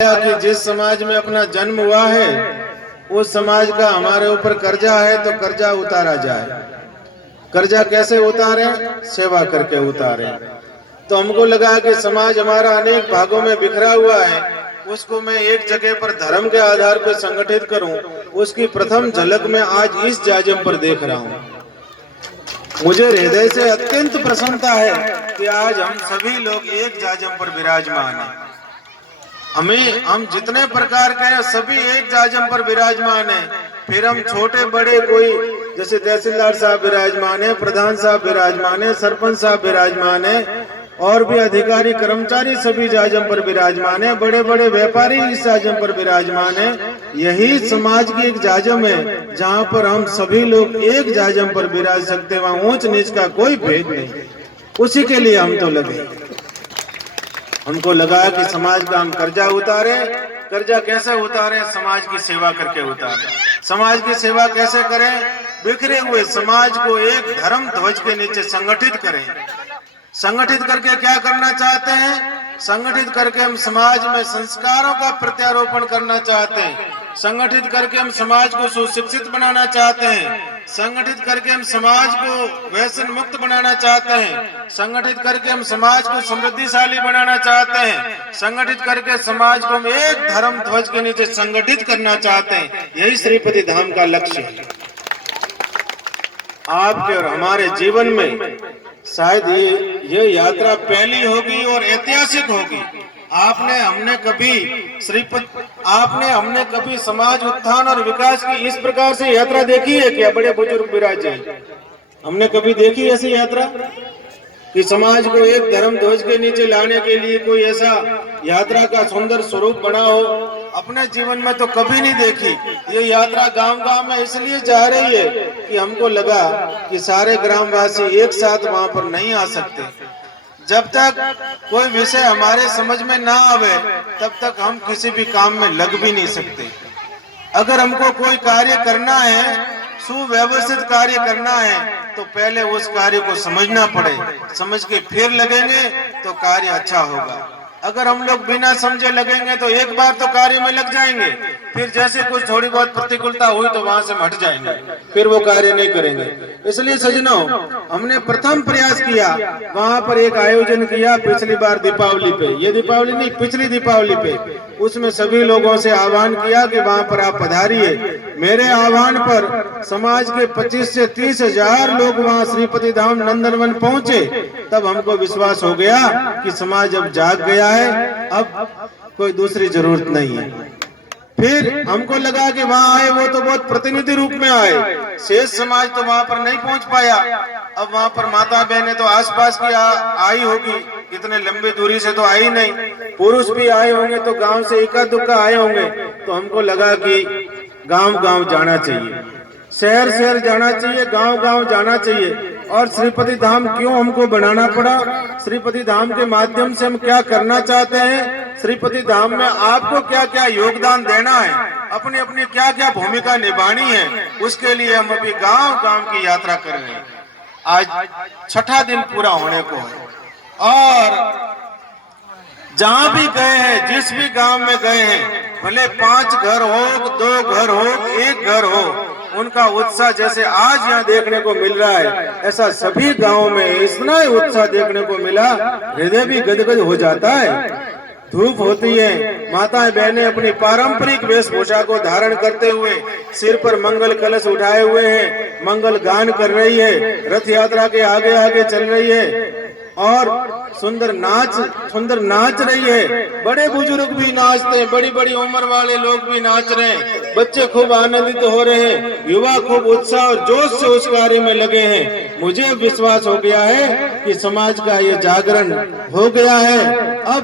कि जिस समाज में अपना जन्म हुआ है उस समाज का हमारे ऊपर कर्जा है तो कर्जा उतारा जाए। कर्जा कैसे उतारे? सेवा करके उतारे। तो हमको लगा कि समाज हमारा अनेक भागों में बिखरा हुआ है, उसको मैं एक जगह पर धर्म के आधार पर संगठित करूं। उसकी प्रथम झलक में आज इस जाजम पर देख रहा हूं। मुझे हृदय से अत्यंत प्रसन्नता है कि आज हम सभी लोग एक जाजम पर विराजमान हैं। हम जितने प्रकार के हैं सभी एक जाजम पर विराजमान हैं। फिर हम छोटे बड़े कोई जैसे तहसीलदार साहब विराजमान है, प्रधान साहब विराजमान है, सरपंच साहब विराजमान है, और भी अधिकारी कर्मचारी सभी जाजम पर विराजमान है, बड़े बड़े व्यापारी इस जाजम पर विराजमान है। यही समाज की एक जाजम है जहाँ पर हम सभी लोग एक जाजम पर विराज सकते हैं। वहाँ ऊंच नीच का कोई भेद नहीं। उसी के लिए हम तो लगे। हमको लगा कि समाज का हम कर्जा उतारे। कर्जा कैसे उतारे? समाज की सेवा करके उतारे। समाज की सेवा कैसे करें? बिखरे हुए समाज को एक धर्म ध्वज के नीचे संगठित करें। संगठित करके क्या करना चाहते हैं? संगठित करके हम समाज में संस्कारों का प्रत्यारोपण करना चाहते हैं। संगठित करके हम समाज को सुशिक्षित बनाना चाहते हैं। संगठित करके हम समाज को व्यसन मुक्त बनाना चाहते हैं। संगठित करके हम समाज को समृद्धिशाली बनाना चाहते हैं। संगठित करके समाज को हम एक धर्म ध्वज के नीचे संगठित करना चाहते हैं। यही श्रीपति धाम का लक्ष्य है। आपके और हमारे जीवन में शायद ये यात्रा पहली होगी और ऐतिहासिक होगी। हमने कभी समाज उत्थान और विकास की इस प्रकार से यात्रा देखी है क्या? बड़े बुजुर्ग विराजे, हमने कभी देखी ऐसी यात्रा कि समाज को एक धर्म ध्वज के नीचे लाने के लिए कोई ऐसा यात्रा का सुंदर स्वरूप बना हो? अपने जीवन में तो कभी नहीं देखी। ये यात्रा गांव-गांव में इसलिए जा रही है कि हमको लगा कि सारे ग्रामवासी एक साथ वहां पर नहीं आ सकते। जब तक कोई विषय हमारे समझ में ना आवे तब तक हम किसी भी काम में लग भी नहीं सकते। अगर हमको कोई कार्य करना है, सुव्यवस्थित कार्य करना है, तो पहले उस कार्य को समझना पड़े। समझ के फिर लगेंगे तो कार्य अच्छा होगा। अगर हम लोग बिना समझे लगेंगे तो एक बार तो कार्य में लग जाएंगे, फिर जैसे कुछ थोड़ी बहुत प्रतिकूलता हुई तो वहां से हट जाएंगे, फिर वो कार्य नहीं करेंगे। इसलिए सज्जनों, हमने प्रथम प्रयास किया, वहां पर एक आयोजन किया पिछली बार दीपावली पे। ये दीपावली नहीं, पिछली दीपावली पे। उसमें सभी लोगों से आह्वान किया कि वहां पर आप पधारिए। मेरे आह्वान पर समाज के 25 से 30 हजार लोग वहां श्रीपति धाम नंदनवन पहुंचे। तब हमको विश्वास हो गया कि समाज अब जाग गया है, अब कोई दूसरी जरूरत नहीं है। फिर हमको लगा कि वहां आए वो तो बहुत प्रतिनिधि रूप में आए, शेष समाज तो वहां पर नहीं पहुंच पाया। अब वहां पर माता बहनें तो आसपास की आई होगी, इतने लंबी दूरी से तो आई नहीं। पुरुष भी आए होंगे तो गांव से इक्का दुक्का आए होंगे। तो हमको लगा कि गांव-गांव जाना चाहिए, शहर-शहर जाना चाहिए, गांव-गांव जाना चाहिए। और श्रीपति धाम क्यों हमको बनाना पड़ा? श्रीपति धाम के माध्यम से हम क्या करना चाहते हैं? श्रीपति धाम में आपको क्या क्या योगदान देना है, अपनी अपनी क्या क्या भूमिका निभानी है, उसके लिए हम अभी गांव-गांव की यात्रा कर रहे हैं। आज 6ठा दिन पूरा होने को है और जहां भी गए हैं, जिस भी गांव में गए हैं, भले 5 घर हो, 2 घर हो, 1 घर हो, उनका उत्साह जैसे आज यहाँ देखने को मिल रहा है, ऐसा सभी गांवों में इतना ही उत्साह देखने को मिला, हृदय भी गदगद हो जाता है। धूप होती है, माताएं बहनें अपनी पारंपरिक वेशभूषा को धारण करते हुए सिर पर मंगल कलश उठाए हुए हैं, मंगल गान कर रही है, रथ यात्रा के आगे आगे चल रही है और सुंदर नाच रही है। बड़े बुजुर्ग भी नाचते हैं, बड़ी बड़ी उम्र वाले लोग भी नाच रहे हैं, बच्चे खूब आनंदित हो रहे हैं, युवा खूब उत्साह और जोश से उस कार्य में लगे हैं। मुझे विश्वास हो गया है कि समाज का ये जागरण हो गया है। अब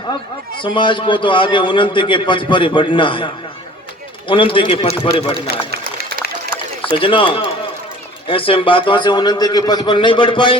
समाज को तो आगे उन्नति के पथ पर ही बढ़ना है, उन्नति के पथ पर ही बढ़ना है। सज्जनों, ऐसे बातों से उन्नति के पथ पर नहीं बढ़ पाएंगे।